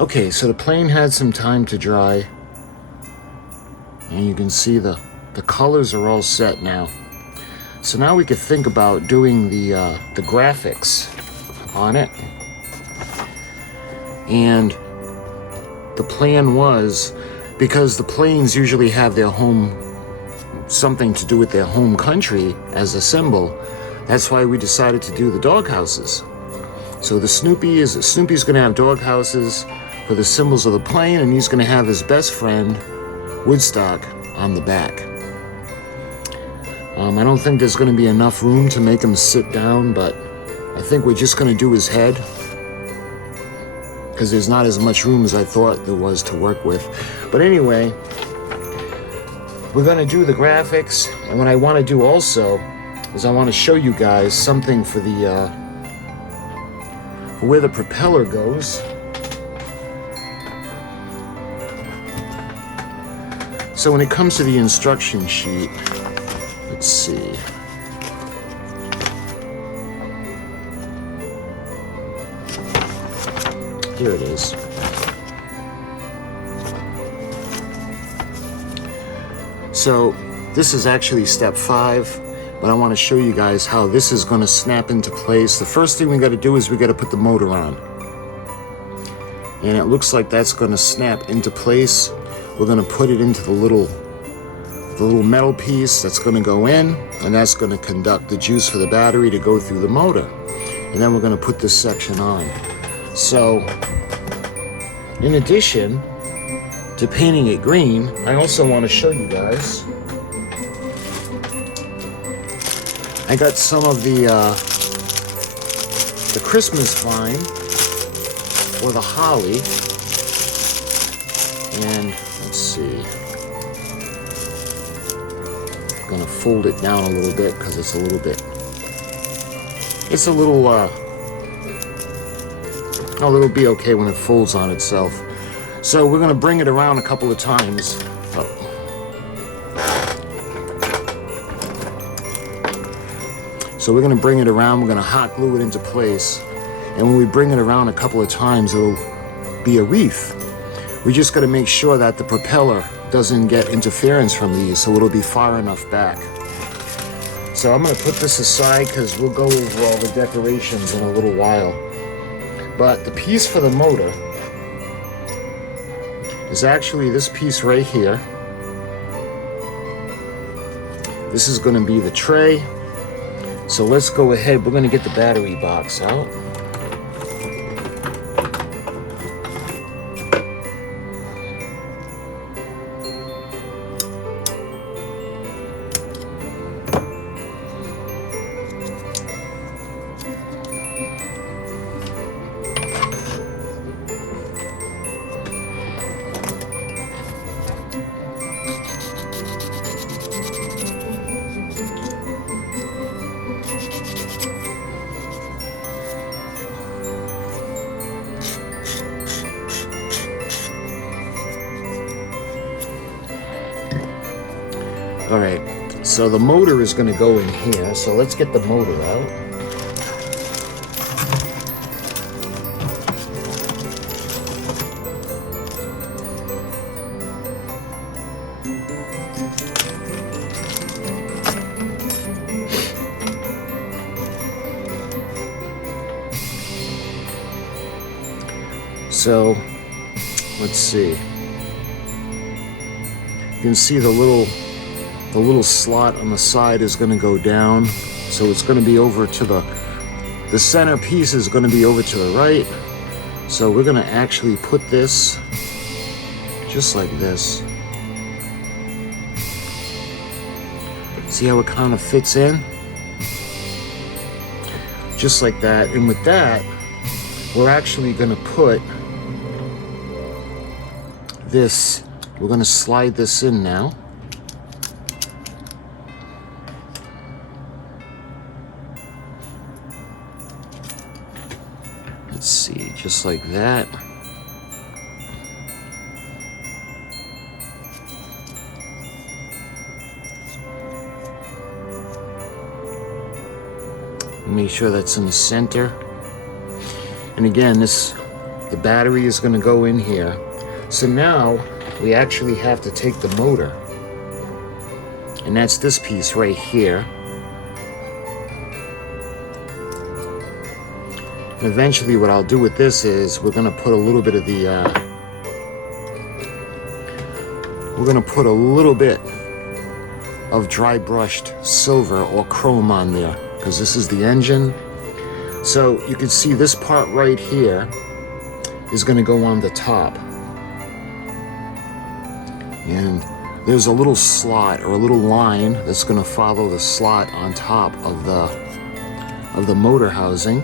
Okay, so the plane had some time to dry, and you can see the colors are all set now. So now we could think about doing the graphics on it. And the plan was, because the planes usually have their home, something to do with their home country as a symbol, that's why we decided to do the dog houses. So the Snoopy's gonna have dog houses for the symbols of the plane, and he's gonna have his best friend, Woodstock, on the back. I don't think there's gonna be enough room to make him sit down, but I think we're just gonna do his head, because there's not as much room as I thought there was to work with. But anyway, we're gonna do the graphics, and what I wanna do also is I wanna show you guys something for the for where the propeller goes. So when it comes to the instruction sheet, let's see. Here it is. So this is actually step 5, but I want to show you guys how this is going to snap into place. The first thing we got to do is we got to put the motor on. And it looks like that's going to snap into place. We're going to put it into the little metal piece that's going to go in, and that's going to conduct the juice for the battery to go through the motor. And then we're going to put this section on. So, in addition to painting it green, I also want to show you guys, I got some of the Christmas vine, or the holly, and let's see, I'm gonna fold it down a little bit because it's a little, it'll be okay when it folds on itself. So we're gonna bring it around a couple of times. So we're gonna bring it around, we're gonna hot glue it into place. And when we bring it around a couple of times, it'll be a wreath. We just gotta make sure that the propeller doesn't get interference from these, so it'll be far enough back. So I'm gonna put this aside because we'll go over all the decorations in a little while. But the piece for the motor is actually this piece right here. This is gonna be the tray. So let's go ahead, we're gonna get the battery box out. All right, so the motor is going to go in here, so let's get the motor out. So, let's see. You can see the little slot on the side is going to go down, so it's going to be over to the center piece is going to be over to the right. So we're going to actually put this just like this. See how it kind of fits in? Just like that. And with that, we're actually going to put this, we're going to slide this in now. Let's see, just like that. Make sure that's in the center. And again, this The battery is going to go in here. So now we actually have to take the motor, and that's this piece right here. And eventually what I'll do with this is we're going to put a little bit of the of dry brushed silver or chrome on there, because this is the engine. So you can see this part right here is going to go on the top, and there's a little slot or a little line that's going to follow the slot on top of the motor housing.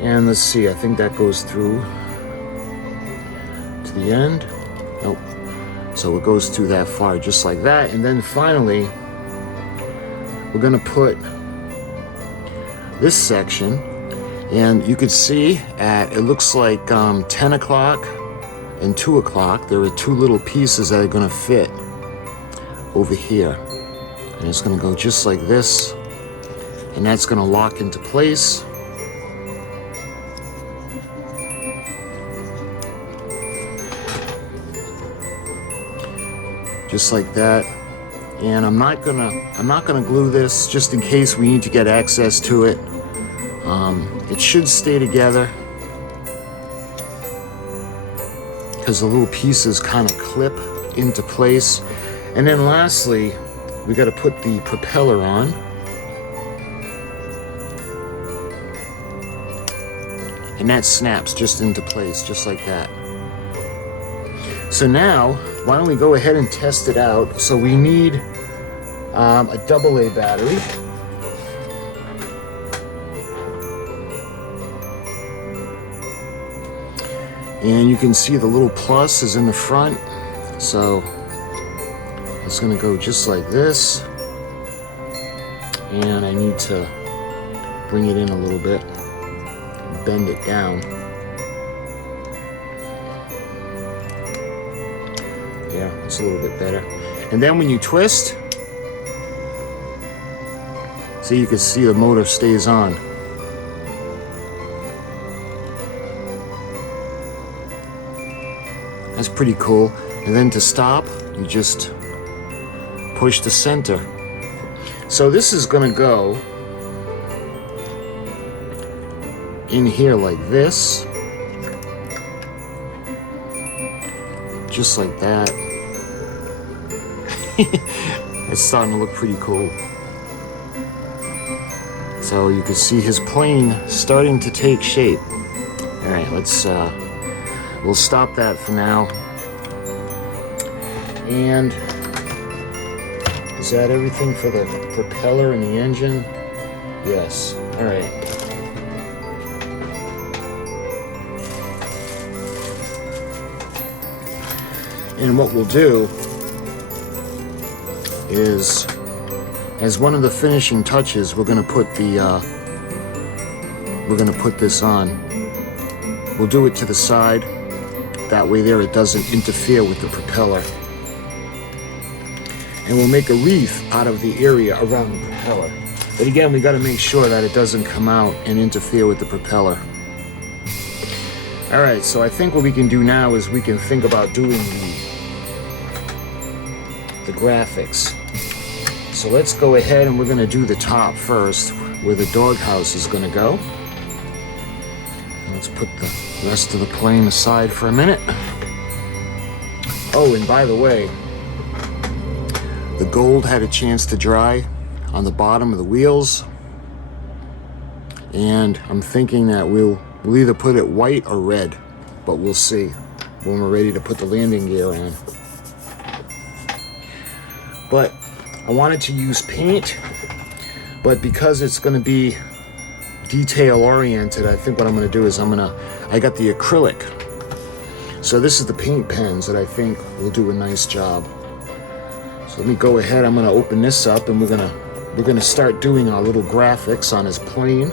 And let's see, I think that goes through to the end. Nope. So it goes through that far, just like that. And then finally, we're going to put this section, and you can see it looks like 10 o'clock and 2 o'clock. There are two little pieces that are going to fit over here. And it's going to go just like this, and that's going to lock into place. Just like that. And I'm not gonna glue this, just in case we need to get access to it. It should stay together because the little pieces kind of clip into place. And then lastly, we got to put the propeller on. And that snaps just into place, just like that. So now, why don't we go ahead and test it out? So we need a AA battery. And you can see the little plus is in the front. So it's going to go just like this. And I need to bring it in a little bit, bend it down. Yeah, it's a little bit better. And then when you twist, so you can see the motor stays on. That's pretty cool. And then to stop, you just push the center. So this is going to go in here like this. Just like that. It's starting to look pretty cool. So you can see his plane starting to take shape. All right, we'll stop that for now. And is that everything for the propeller and the engine? Yes. All right. And what we'll do is, as one of the finishing touches, we're going to put this on. We'll do it to the side. That way there it doesn't interfere with the propeller. And we'll make a wreath out of the area around the propeller. But again, we got to make sure that it doesn't come out and interfere with the propeller. All right, so I think what we can do now is we can think about doing the graphics. So let's go ahead and we're going to do the top first, where the doghouse is going to go. Let's put the rest of the plane aside for a minute. Oh, and by the way, the gold had a chance to dry on the bottom of the wheels, and I'm thinking that we'll either put it white or red, but we'll see when we're ready to put the landing gear on. But I wanted to use paint, but because it's going to be detail oriented, I think what I'm going to do is I got the acrylic. So this is the paint pens that I think will do a nice job. So let me go ahead, I'm going to open this up, and we're going to start doing our little graphics on his plane.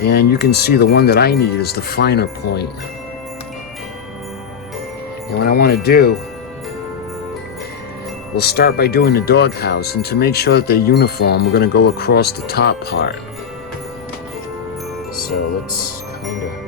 And you can see the one that I need is the finer point. And what I want to do we'll start by doing the doghouse, and to make sure that they're uniform, we're going to go across the top part. So let's kind of...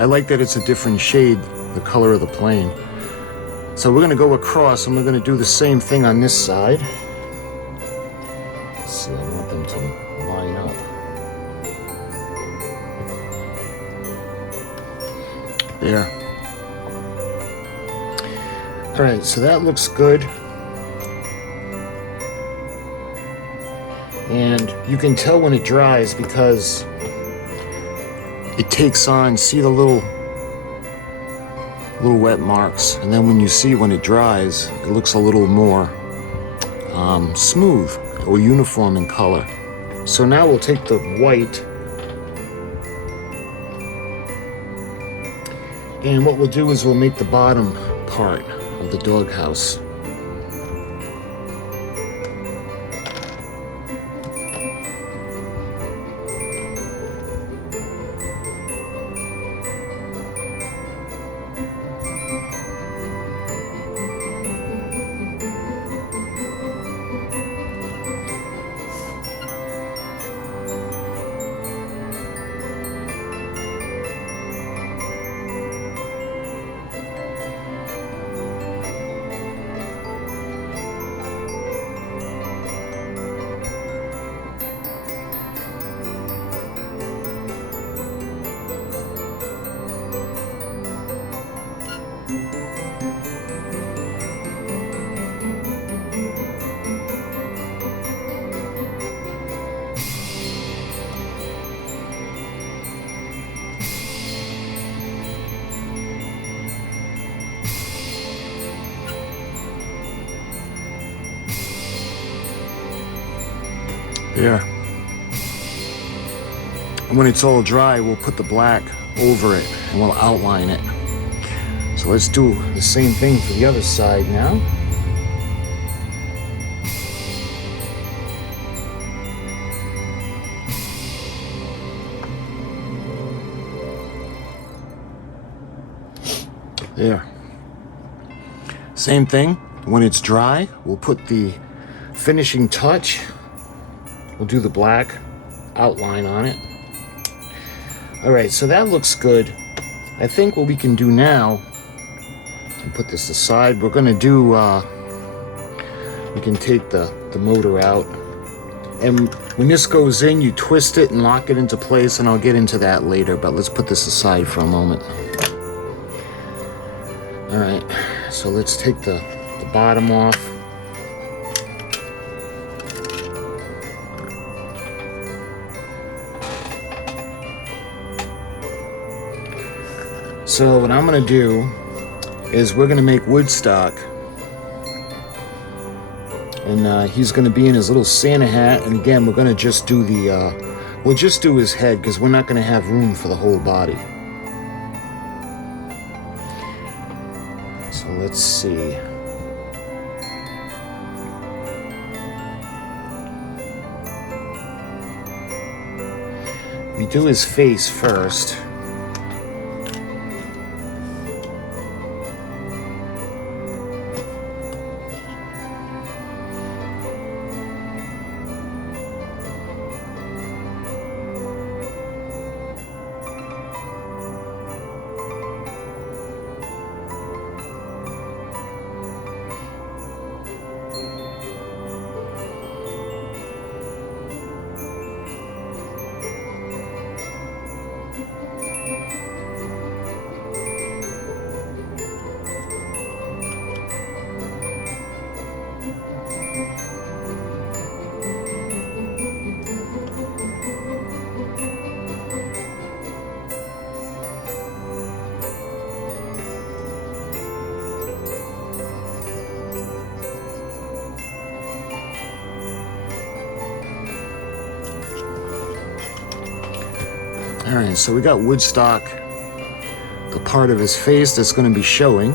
I like that it's a different shade, the color of the plane. So we're going to go across, and we're going to do the same thing on this side. Let's see, I want them to line up. There. All right, so that looks good. And you can tell when it dries because it takes on, see the little wet marks, and then when you see when it dries, it looks a little more smooth or uniform in color. So now we'll take the white, and what we'll do is we'll make the bottom part of the doghouse. There. And when it's all dry, we'll put the black over it and we'll outline it. So let's do the same thing for the other side now. There. Same thing. When it's dry, we'll put the finishing touch. We'll do the black outline on it. All right, so that looks good. I think what we can do now, and put this aside, we're gonna do, we can take the motor out. And when this goes in, you twist it and lock it into place, and I'll get into that later, but let's put this aside for a moment. All right, so let's take the bottom off. So what I'm going to do is we're going to make Woodstock, and he's going to be in his little Santa hat, and again we're going to just do the we'll just do his head because we're not going to have room for the whole body. So let's see. We do his face first. Alright, so we got Woodstock, the part of his face that's going to be showing.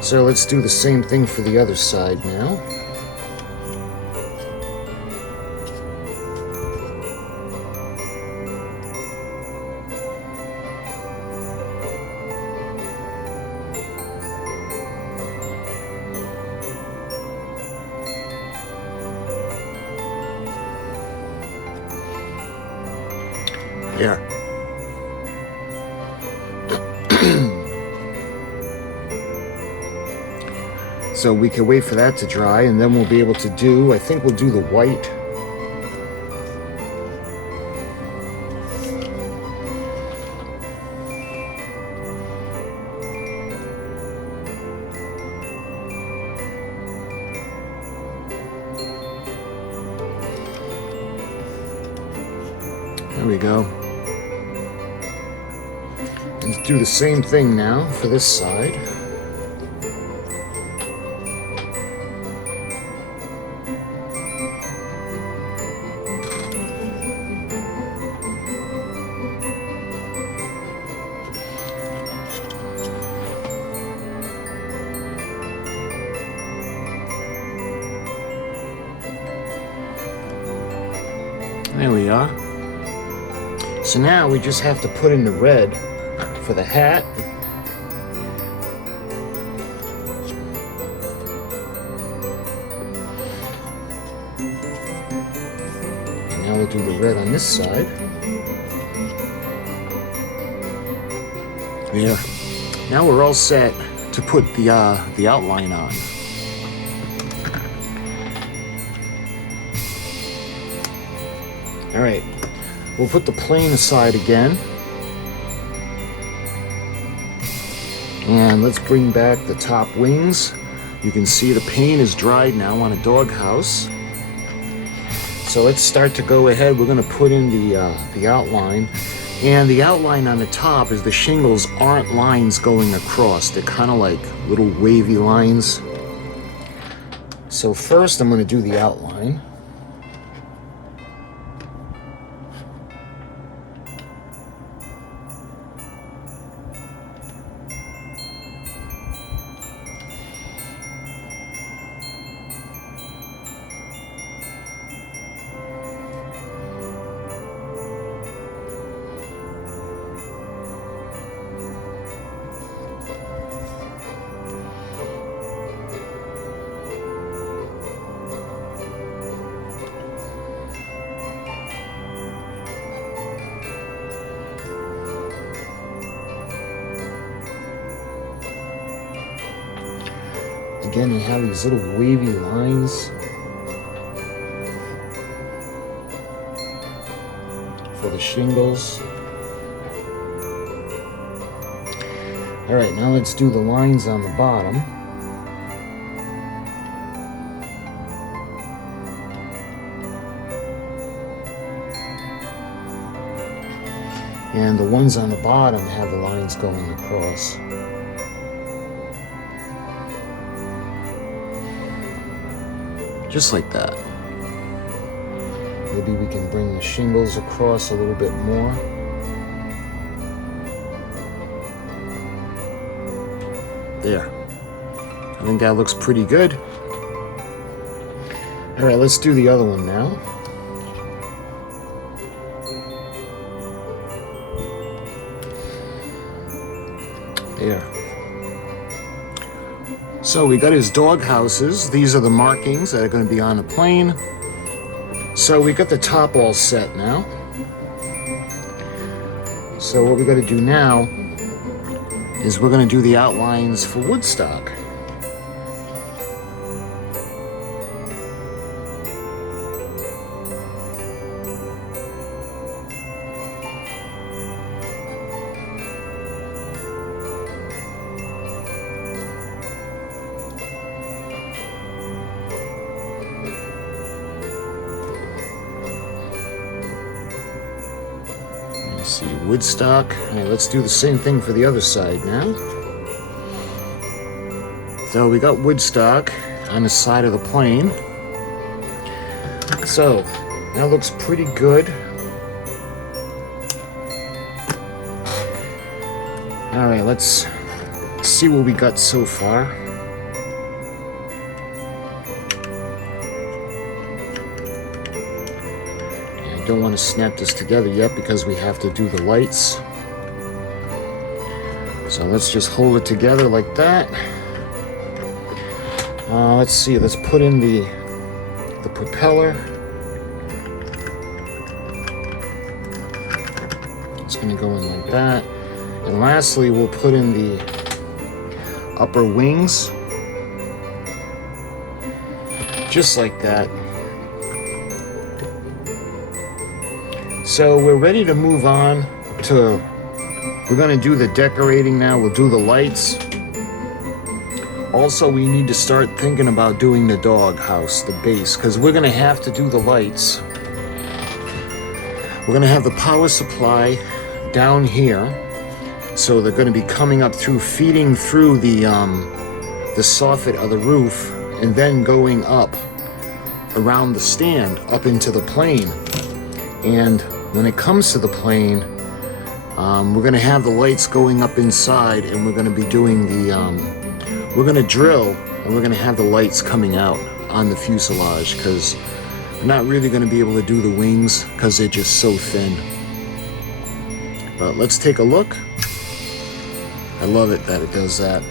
So let's do the same thing for the other side now. Yeah. So we can wait for that to dry, and then we'll be able to do, I think we'll do the white. There we go. Let's do the same thing now for this side. There we are. So now we just have to put in the red for the hat. And now we'll do the red on this side. There. Now we're all set to put the outline on. All right. We'll put the plane aside again. And let's bring back the top wings. You can see the paint is dried now on a doghouse. So let's start to go ahead. We're going to put in the outline. And the outline on the top is the shingles aren't lines going across. They're kind of like little wavy lines. So first I'm going to do the outline. Again, you have these little wavy lines for the shingles. All right, now let's do the lines on the bottom. And the ones on the bottom have the lines going across. Just like that. Maybe we can bring the shingles across a little bit more. There. I think that looks pretty good. All right, let's do the other one now. there. So we got his dog houses. These are the markings that are going to be on the plane. So we got the top all set now. So what we got to do now is we're going to do the outlines for Woodstock. See, Woodstock. All right, let's do the same thing for the other side now. So we got Woodstock on the side of the plane. So that looks pretty good. All right, let's see what we got so far. Don't want to snap this together yet because we have to do the lights. So let's just hold it together like that. Let's see, let's put in the propeller. It's going to go in like that. And lastly, we'll put in the upper wings. Just like that. So we're ready to move on to, we're going to do the decorating now. We'll do the lights. Also, we need to start thinking about doing the dog house, the base, because we're going to have to do the lights. We're going to have the power supply down here. So they're going to be coming up through, feeding through the soffit of the roof, and then going up around the stand, up into the plane. And when it comes to the plane, we're going to have the lights going up inside, and we're going to be doing the, we're going to drill, and we're going to have the lights coming out on the fuselage, because we're not really going to be able to do the wings because they're just so thin. But let's take a look. I love it that it does that.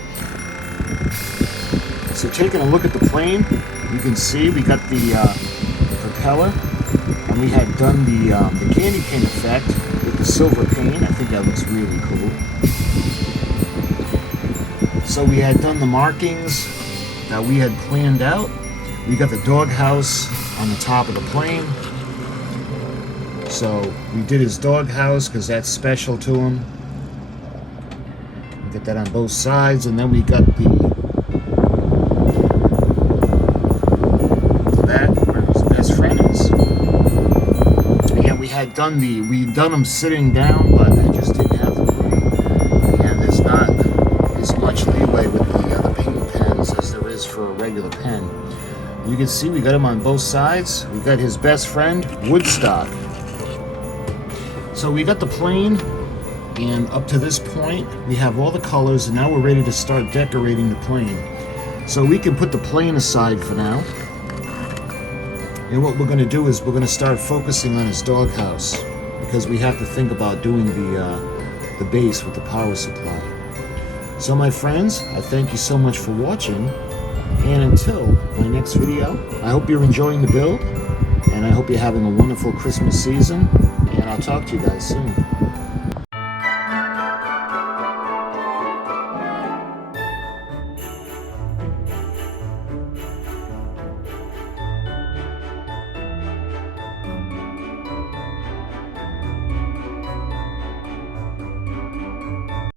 So taking a look at the plane, you can see we got the propeller. And we had done the candy cane effect with the silver paint. I think that looks really cool. So we had done the markings that we had planned out. We got the dog house on the top of the plane. So we did his dog house because that's special to him. We got that on both sides, and then we got the back where his best friend is. We'd done them sitting down, but I just didn't have the room, and there's not as much leeway with the other paint pens as there is for a regular pen. You can see we got him on both sides. We got his best friend, Woodstock. So we got the plane, and up to this point, we have all the colors, and now we're ready to start decorating the plane. So we can put the plane aside for now. And what we're going to do is we're going to start focusing on his doghouse, because we have to think about doing the base with the power supply. So my friends, I thank you so much for watching, and until my next video, I hope you're enjoying the build, and I hope you're having a wonderful Christmas season, and I'll talk to you guys soon.